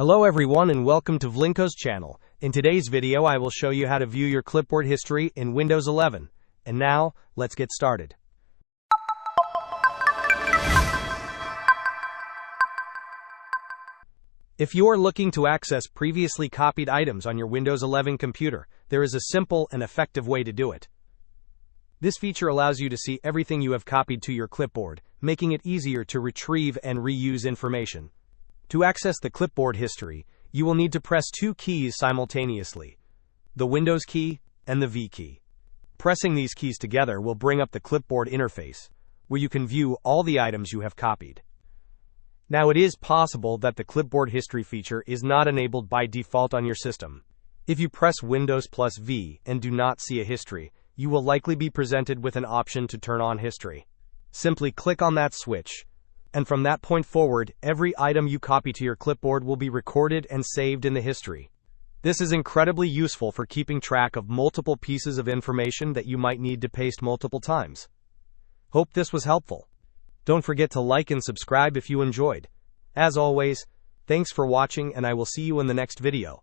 Hello everyone and welcome to Vlinkoz channel. In today's video I will show you how to view your clipboard history in Windows 11. And now, let's get started. If you are looking to access previously copied items on your Windows 11 computer, there is a simple and effective way to do it. This feature allows you to see everything you have copied to your clipboard, making it easier to retrieve and reuse information. To access the clipboard history, you will need to press two keys simultaneously, the Windows key and the V key. Pressing these keys together will bring up the clipboard interface, where you can view all the items you have copied. Now, it is possible that the clipboard history feature is not enabled by default on your system. If you press Windows plus V and do not see a history, you will likely be presented with an option to turn on history. Simply click on that switch, and from that point forward, every item you copy to your clipboard will be recorded and saved in the history. This is incredibly useful for keeping track of multiple pieces of information that you might need to paste multiple times. Hope this was helpful. Don't forget to like and subscribe if you enjoyed. As always, thanks for watching and I will see you in the next video.